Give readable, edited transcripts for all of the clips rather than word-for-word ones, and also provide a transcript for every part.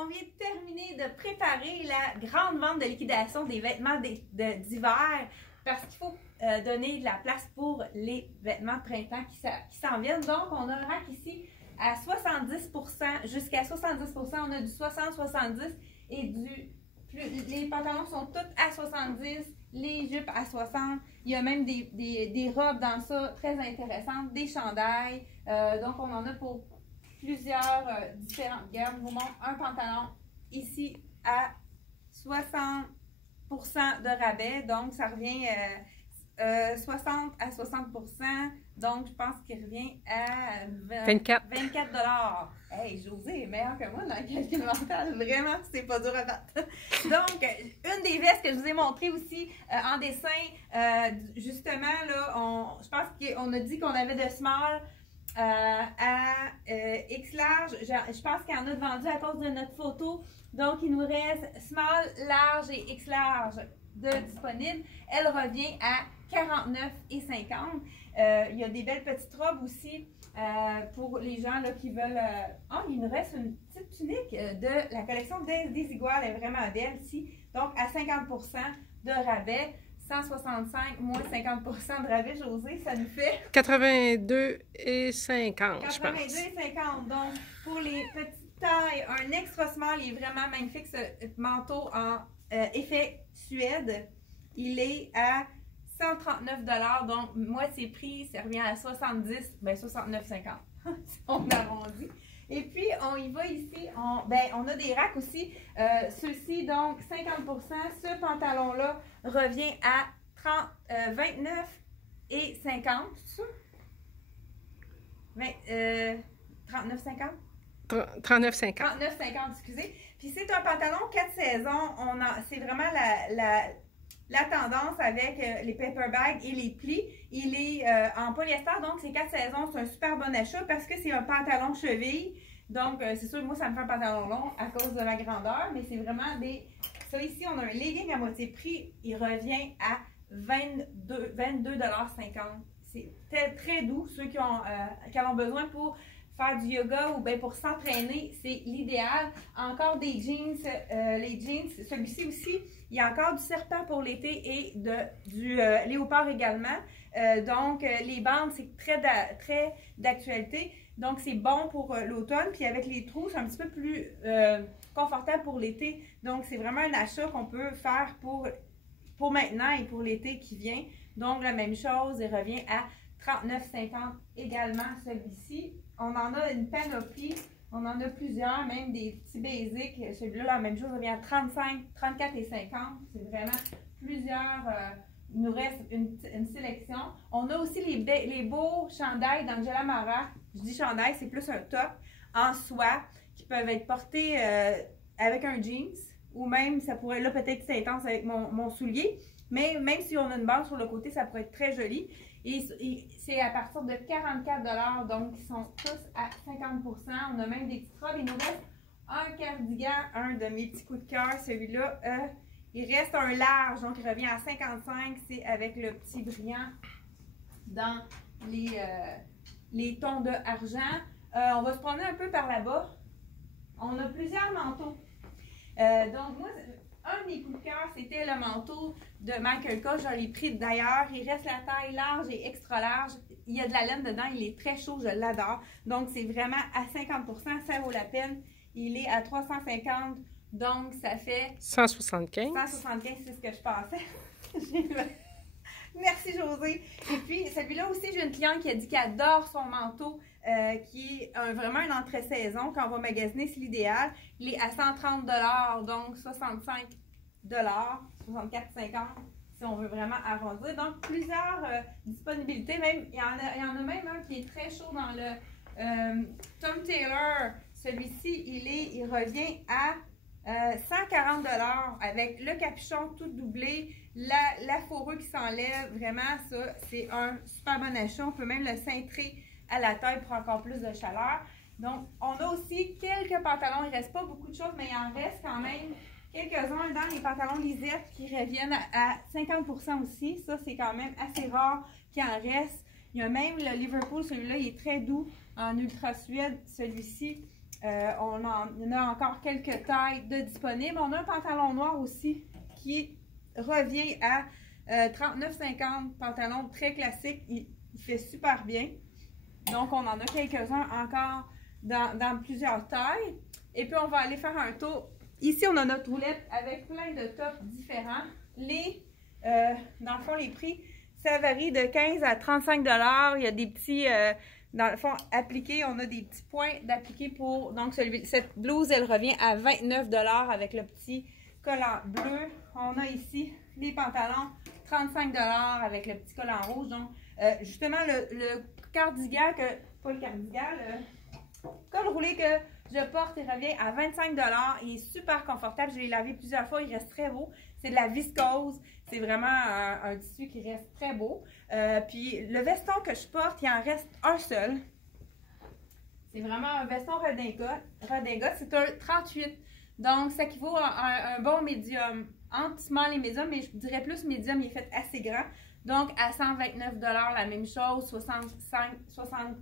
on vient de terminer de préparer la grande vente de liquidation des vêtements d'hiver parce qu'il faut donner de la place pour les vêtements de printemps qui s'en viennent. Donc, on a un rack ici à 70%, jusqu'à 70%. On a du 60-70 et les pantalons sont tous à 70, les jupes à 60. Il y a même des robes dans ça très intéressantes, des chandails. Donc, on en a pour plusieurs différentes gammes. Je vous montre un pantalon ici à 60% de rabais. Donc, ça revient 60 à 60%. Donc, je pense qu'il revient à 24 $. Hey, José est meilleure que moi dans le calcul mental. Vraiment, c'est pas dur à battre. Donc, une des vestes que je vous ai montrées aussi en dessin, justement, là, je pense qu'on a dit qu'on avait de small à X large. Je pense qu'il y en a de vendu à cause de notre photo. Donc, il nous reste small, large et X large de disponible. Elle revient à 49,50 $. Il y a des belles petites robes aussi pour les gens là, qui veulent. Oh, il nous reste une petite tunique de la collection des Iguales. Elle est vraiment belle ici. Donc, à 50% de rabais. 165 moins 50% de rabais, José, ça nous fait 82,50 je pense. 82,50. Donc, pour les petites tailles, un extra small, il est vraiment magnifique, ce manteau en effet Suède. Il est à 139 $. Donc, moitié prix, ça revient à 70, ben 69,50. On arrondit. Et puis, on y va ici, on a des racks aussi. Ceux-ci, donc, 50%. Ce pantalon-là revient à 29,50 $, c'est ça? 39,50 $? 39,50 $. 39,50 $, excusez. Puis, c'est un pantalon 4 saisons. C'est vraiment la tendance avec les paper bags et les plis. Il est en polyester, donc c'est 4 saisons. C'est un super bon achat parce que c'est un pantalon cheville. Donc, c'est sûr, moi, ça me fait un pantalon long à cause de la grandeur, mais c'est vraiment des... Ça, ici, on a un legging à moitié prix. Il revient à 22,50 $. C'est très doux. Ceux qui en ont besoin pour faire du yoga ou bien pour s'entraîner, c'est l'idéal. Encore des jeans, les jeans, celui-ci aussi, il y a encore du serpent pour l'été et du léopard également. Donc, les bandes, c'est très d'actualité. Donc, c'est bon pour l'automne. Puis avec les trous, c'est un petit peu plus confortable pour l'été. Donc, c'est vraiment un achat qu'on peut faire pour maintenant et pour l'été qui vient. Donc, la même chose, il revient à 39,50 $ également, celui-ci. On en a une panoplie, on en a plusieurs, même des petits basiques. Celui-là, la même chose, il revient à 34,50 $. C'est vraiment plusieurs. Il nous reste une sélection. On a aussi les beaux chandails d'Angela Mara. Je dis chandail, c'est plus un top en soie qui peuvent être portés avec un jeans ou même, ça pourrait, là peut-être c'est intense avec mon soulier, mais même si on a une bande sur le côté, ça pourrait être très joli. Et c'est à partir de 44 $, donc ils sont tous à 50 %. On a même des petites robes. Il nous reste un cardigan, un de mes petits coups de cœur. Celui-là, il reste un large, donc il revient à 55 $. C'est avec le petit brillant dans les tons de argent. On va se promener un peu par là-bas. On a plusieurs manteaux. Donc moi, un de mes coups de cœur, c'était le manteau de Michael Kors. Je l'ai pris d'ailleurs. Il reste la taille large et extra large. Il y a de la laine dedans. Il est très chaud. Je l'adore. Donc, c'est vraiment à 50 %. Ça vaut la peine. Il est à 350 $. Donc, ça fait 175. 175, c'est ce que je pensais. Merci, José. Et puis, celui-là aussi, j'ai une cliente qui a dit qu'elle adore son manteau, qui est vraiment une entrée-saison. Quand on va magasiner, c'est l'idéal. Il est à 130 $, donc 65 $, 64,50 $ si on veut vraiment arrondir. Donc, plusieurs disponibilités. Même, il y en a même un qui est très chaud dans le Tom Taylor. Celui-ci, il revient à 140 $ avec le capuchon tout doublé, la fourrure qui s'enlève. Vraiment, ça, c'est un super bon achat. On peut même le cintrer à la taille pour encore plus de chaleur. Donc, on a aussi quelques pantalons. Il ne reste pas beaucoup de choses, mais il en reste quand même quelques-uns dans les pantalons Lisette qui reviennent à 50 % aussi. Ça, c'est quand même assez rare qu'il en reste. Il y a même le Liverpool, celui-là, il est très doux en ultra suède. Celui-ci, On en a encore quelques tailles de disponibles. On a un pantalon noir aussi qui revient à 39,50. Pantalon très classique. Il fait super bien. Donc, on en a quelques-uns encore dans plusieurs tailles. Et puis, on va aller faire un tour. Ici, on a notre roulette avec plein de tops différents. Dans le fond, les prix, ça varie de 15 à 35 $. Il y a des petits... dans le fond, appliqué, on a des petits points d'appliqué pour... Donc, cette blouse, elle revient à 29 $ avec le petit collant bleu. On a ici les pantalons, 35 $ avec le petit collant rouge. Donc, justement, le cardigan, pas le cardigan, le col roulé que je porte, il revient à 25 $. Il est super confortable. Je l'ai lavé plusieurs fois. Il reste très beau. C'est de la viscose. C'est vraiment un tissu qui reste très beau. Puis le veston que je porte, il en reste un seul. C'est vraiment un veston redingote. C'est un 38. Donc, ça équivaut à un bon médium. Entre small et médium, mais je dirais plus médium, il est fait assez grand. Donc, à 129 $, la même chose, 64,50 $.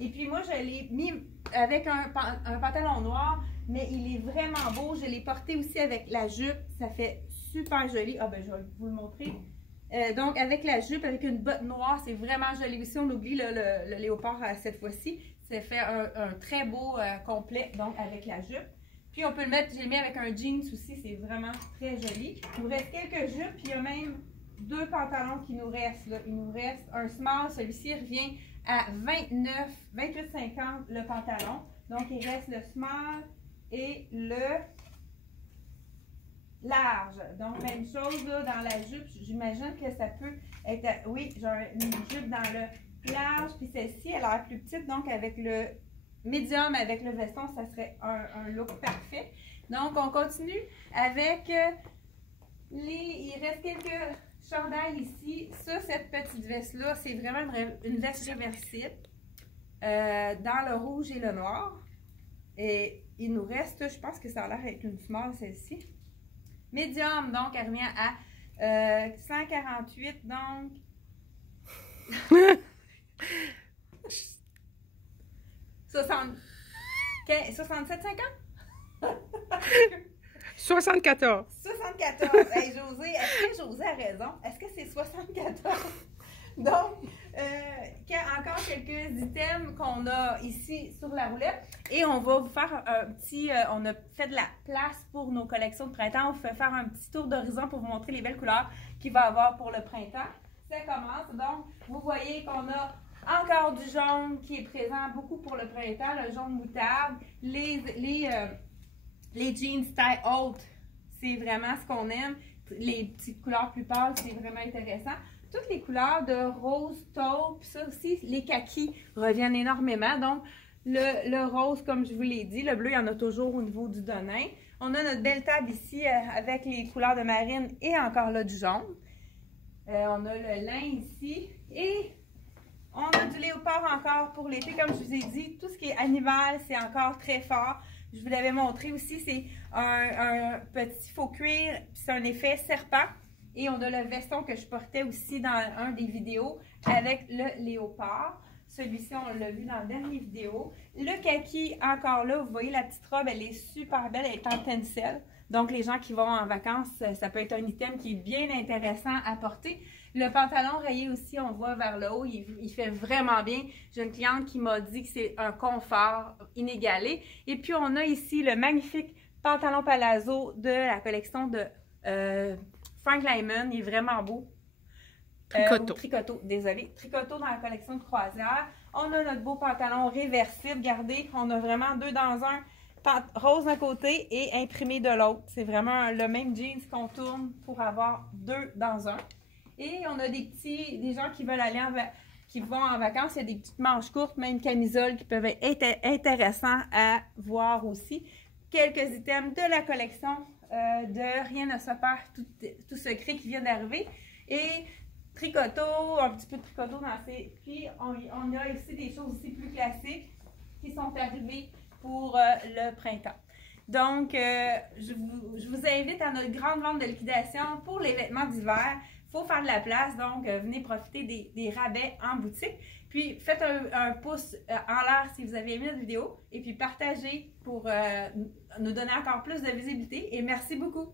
Et puis moi, je l'ai mis avec un pantalon noir, mais il est vraiment beau. Je l'ai porté aussi avec la jupe. Ça fait super joli. Ah ben, je vais vous le montrer. Donc, avec la jupe, avec une botte noire, c'est vraiment joli aussi. On oublie le léopard cette fois-ci. Ça fait un très beau complet, donc avec la jupe. Puis, on peut le mettre, j'ai mis avec un jeans aussi. C'est vraiment très joli. Il nous reste quelques jupes, puis il y a même 2 pantalons qui nous restent. Là. Il nous reste un small. Celui-ci revient à 28,50 le pantalon. Donc, il reste le small et le large. Donc, même chose là, dans la jupe. J'imagine que ça peut être... Oui, j'ai une jupe dans le large. Puis celle-ci, elle a l'air plus petite. Donc, avec le médium, avec le veston, ça serait un look parfait. Donc, on continue avec il reste quelques chandails ici. Ça, cette petite veste-là, c'est vraiment une veste réversible dans le rouge et le noir. Et il nous reste, je pense que ça a l'air avec une small, celle-ci. Médium, donc, elle revient à 148, donc... 67,50? 74. 74. Hey, est-ce que José a raison? Est-ce que c'est 74? Donc, encore quelques items qu'on a ici sur la roulette. Et on va vous faire un petit... on a fait de la place pour nos collections de printemps. On va faire un petit tour d'horizon pour vous montrer les belles couleurs qu'il va y avoir pour le printemps. Ça commence. Donc, vous voyez qu'on a encore du jaune qui est présent beaucoup pour le printemps. Le jaune moutarde. Les jeans taille haute, c'est vraiment ce qu'on aime. Les petites couleurs plus pâles, c'est vraiment intéressant. Toutes les couleurs de rose, taupe, puis ça aussi, les kakis reviennent énormément. Donc, le rose, comme je vous l'ai dit, le bleu, il y en a toujours au niveau du denain. On a notre belle table ici avec les couleurs de marine et encore là du jaune. On a le lin ici et on a du léopard encore pour l'été. Comme je vous ai dit, tout ce qui est animal, c'est encore très fort. Je vous l'avais montré aussi, c'est un petit faux cuir, c'est un effet serpent. Et on a le veston que je portais aussi dans un des vidéos avec le léopard. Celui-ci, on l'a vu dans la dernière vidéo. Le kaki, encore là, vous voyez la petite robe, elle est super belle, elle est en tencel. Donc, les gens qui vont en vacances, ça peut être un item qui est bien intéressant à porter. Le pantalon rayé aussi, on voit vers le haut, il fait vraiment bien. J'ai une cliente qui m'a dit que c'est un confort inégalé. Et puis, on a ici le magnifique pantalon palazzo de la collection de Frank Lyman. Il est vraiment beau. Tricoto, désolé. Tricoto dans la collection de croisière. On a notre beau pantalon réversible. Regardez, on a vraiment 2 dans 1. Rose d'un côté et imprimé de l'autre. C'est vraiment le même jeans qu'on tourne pour avoir 2 dans 1. Et on a des gens qui veulent aller qui vont en vacances. Il y a des petites manches courtes, même camisoles qui peuvent être intéressants à voir aussi. Quelques items de la collection de Rien ne se perd, tout secret qui vient d'arriver. Et tricoto, un petit peu de tricoto dans ces... Puis on a aussi des choses aussi plus classiques qui sont arrivées pour le printemps. Donc, je vous invite à notre grande vente de liquidation pour les vêtements d'hiver. Il faut faire de la place, donc venez profiter des rabais en boutique. Puis faites un pouce en l'air si vous avez aimé notre vidéo et puis partagez pour nous donner encore plus de visibilité. Et merci beaucoup!